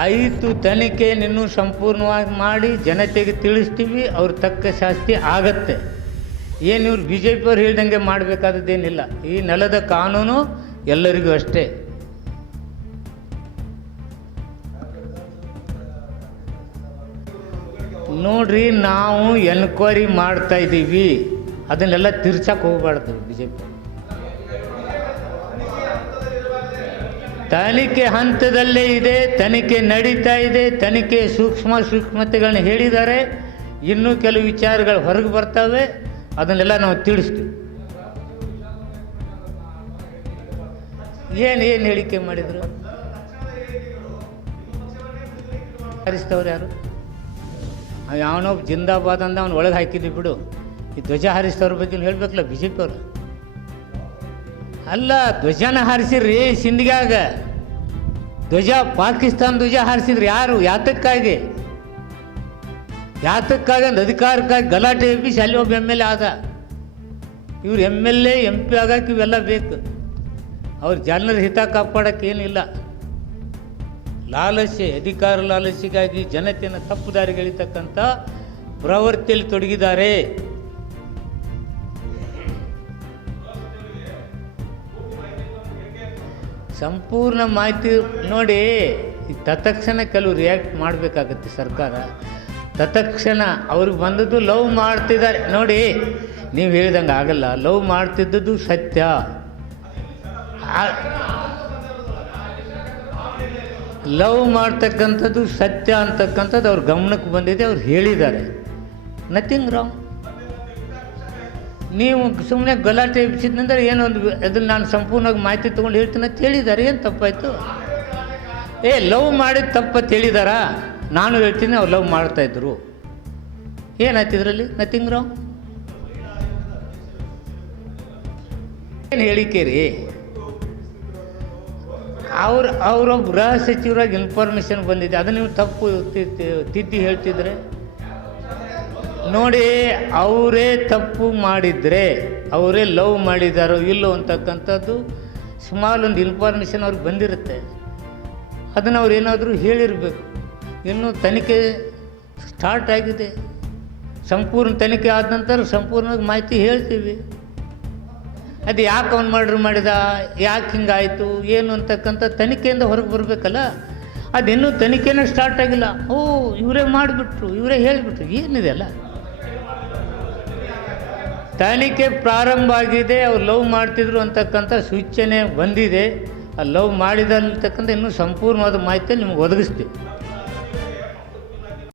ಆಯಿತು, ತನಿಖೆ ಇನ್ನೂ ಸಂಪೂರ್ಣವಾಗಿ ಮಾಡಿ ಜನತೆಗೆ ತಿಳಿಸ್ತೀವಿ, ಅವ್ರ ತಕ್ಕ ಶಾಸ್ತಿ ಆಗತ್ತೆ. ಏನು ಇವ್ರು ಬಿ ಜೆ ಪಿಯವ್ರು ಹೇಳ್ದಂಗೆ ಮಾಡಬೇಕಾದದ್ದೇನಿಲ್ಲ. ಈ ನೆಲದ ಕಾನೂನು ಎಲ್ಲರಿಗೂ ಅಷ್ಟೇ. ನೋಡ್ರಿ, ನಾವು ಎನ್ಕ್ವೈರಿ ಮಾಡ್ತಾ ಇದ್ದೀವಿ, ಅದನ್ನೆಲ್ಲ ತಿರ್ಚಕ್ಕೆ ಹೋಗಬಾರ್ದು. ಬಿ ಜೆ ಪಿ ತನಿಖೆ ಹಂತದಲ್ಲೇ ಇದೆ, ತನಿಖೆ ನಡೀತಾ ಇದೆ, ತನಿಖೆ ಸೂಕ್ಷ್ಮತೆಗಳನ್ನ ಹೇಳಿದ್ದಾರೆ. ಇನ್ನೂ ಕೆಲವು ವಿಚಾರಗಳು ಹೊರಗೆ ಬರ್ತವೆ, ಅದನ್ನೆಲ್ಲ ನಾವು ತಿಳಿಸ್ತೀವಿ. ಏನು ಹೇಳಿಕೆ ಮಾಡಿದರು? ಹಾರಿಸ್ತವ್ರು ಯಾರು? ಯಾವನೊಬ್ಬ ಜಿಂದಾಬಾದ್ ಅಂದ ಅವ್ನು ಒಳಗೆ ಹಾಕಿದ್ವಿ ಬಿಡು. ಈ ಧ್ವಜ ಹಾರಿಸ್ತವ್ರ ಬಗ್ಗೆ ಹೇಳಬೇಕಲ್ಲ ಬಿ ಜೆ ಪಿ ಅವರು. ಅಲ್ಲ, ಧ್ವಜನ ಹಾರಿಸಿರ್ರಿ ಸಿಂಧಿಗಾಗ. ಧ್ವಜ ಪಾಕಿಸ್ತಾನ ಧ್ವಜ ಹಾರಿಸಿದ್ರಿ ಯಾರು? ಯಾತಕ್ಕಾಗಿ ಒಂದು ಅಧಿಕಾರಕ್ಕಾಗಿ ಗಲಾಟೆ ಎಬ್ಬಿಸಿ ಅಲ್ಲಿ ಒಬ್ಬ ಎಮ್ ಎಲ್ ಎ ಆದ. ಇವ್ರು M L A M P ಆಗಕ್ಕೆ ಇವೆಲ್ಲ ಬೇಕು. ಅವ್ರ ಜನರ ಹಿತ ಕಾಪಾಡೋಕ್ಕೆ ಏನಿಲ್ಲ. ಲಾಲಸೆ, ಅಧಿಕಾರ ಲಾಲಸೆಗಾಗಿ ಜನತೆಯನ್ನು ತಪ್ಪು ದಾರಿಗೆಳಿತಕ್ಕಂಥ ಪ್ರವೃತ್ತಿಯಲ್ಲಿ ತೊಡಗಿದ್ದಾರೆ. ಸಂಪೂರ್ಣ ಮಾಹಿತಿ ನೋಡಿ. ತತ್ಕ್ಷಣ ಕೆಲವು ರಿಯಾಕ್ಟ್ ಮಾಡಬೇಕಾಗತ್ತೆ ಸರ್ಕಾರ. ತತ್ಕ್ಷಣ ಅವ್ರಿಗೆ ಬಂದದ್ದು ಲವ್ ಮಾಡ್ತಿದ್ದಾರೆ ನೋಡಿ. ನೀವು ಹೇಳ್ದಂಗೆ ಆಗಲ್ಲ. ಲವ್ ಮಾಡ್ತಿದ್ದದ್ದು ಸತ್ಯ. ಲವ್ ಮಾಡ್ತಕ್ಕಂಥದ್ದು ಸತ್ಯ ಅಂತಕ್ಕಂಥದ್ದು ಅವ್ರ ಗಮನಕ್ಕೆ ಬಂದಿದೆ, ಅವ್ರು ಹೇಳಿದ್ದಾರೆ. Nothing wrong. ನೀವು ಸುಮ್ಮನೆ ಗಲಾಟೆ ಎಬ್ಬಿಸಿದ್ನಂದ್ರೆ ಏನೊಂದು ಅದನ್ನು ನಾನು ಸಂಪೂರ್ಣವಾಗಿ ಮಾಹಿತಿ ತೊಗೊಂಡು ಹೇಳ್ತೀನಿ ಅಂತ ಹೇಳಿದ್ದಾರೆ. ಏನು ತಪ್ಪಾಯಿತು? ಲವ್ ಮಾಡಿದ ತಪ್ಪತ್ತು ಹೇಳಿದಾರಾ? ನಾನು ಹೇಳ್ತೀನಿ ಅವ್ರು ಲವ್ ಮಾಡ್ತಾಯಿದ್ರು. ಏನಾಯ್ತು ಇದರಲ್ಲಿ? Nothing wrong. ಏನು ಹೇಳಿಕೆ ರೀ? ಅವರೊಬ್ಬ ಗೃಹ ಸಚಿವರಾಗಿ ಇನ್ಫಾರ್ಮೇಷನ್ ಬಂದಿದೆ, ಅದನ್ನು ನೀವು ತಪ್ಪು ತಿದ್ದಿ ಹೇಳ್ತಿದ್ರೆ ನೋಡಿ. ಅವರೇ ತಪ್ಪು ಮಾಡಿದರೆ, ಅವರೇ ಲವ್ ಮಾಡಿದಾರೋ ಇಲ್ಲೋ ಅಂತಕ್ಕಂಥದ್ದು ಸುಮಾರು ಒಂದು ಇನ್ಫಾರ್ಮೇಷನ್ ಅವ್ರಿಗೆ ಬಂದಿರುತ್ತೆ. ಅದನ್ನು ಅವ್ರು ಏನಾದರೂ ಹೇಳಿರಬೇಕು. ಇನ್ನೂ ತನಿಖೆ ಸ್ಟಾರ್ಟ್ ಆಗಿದೆ. ಸಂಪೂರ್ಣ ತನಿಖೆ ಆದ ನಂತರ ಸಂಪೂರ್ಣವಾಗಿ ಮಾಹಿತಿ ಹೇಳ್ತೀವಿ. ಅದು ಯಾಕೆ ಅವ್ನು ಮರ್ಡ್ರ್ ಮಾಡಿದ, ಯಾಕೆ ಹಿಂಗಾಯಿತು, ಏನು ಅಂತಕ್ಕಂಥ ತನಿಖೆಯಿಂದ ಹೊರಗೆ ಬರಬೇಕಲ್ಲ. ಅದಿನ್ನೂ ತನಿಖೆನೇ ಸ್ಟಾರ್ಟ್ ಆಗಿಲ್ಲ. ಇವರೇ ಮಾಡಿಬಿಟ್ರು, ಇವರೇ ಹೇಳಿಬಿಟ್ರು. ಏನಿದೆ ಅಲ್ಲ, ತನಿಖೆ ಪ್ರಾರಂಭ ಆಗಿದೆ. ಅವ್ರು ಲವ್ ಮಾಡ್ತಿದ್ರು ಅಂತಕ್ಕಂಥ ಸೂಚನೆ ಬಂದಿದೆ. ಆ ಲವ್ ಮಾಡಿದ ಅಂತಕ್ಕಂಥ ಇನ್ನೂ ಸಂಪೂರ್ಣವಾದ ಮಾಹಿತಿ ನಿಮ್ಗೆ ಒದಗಿಸ್ತೀವಿ.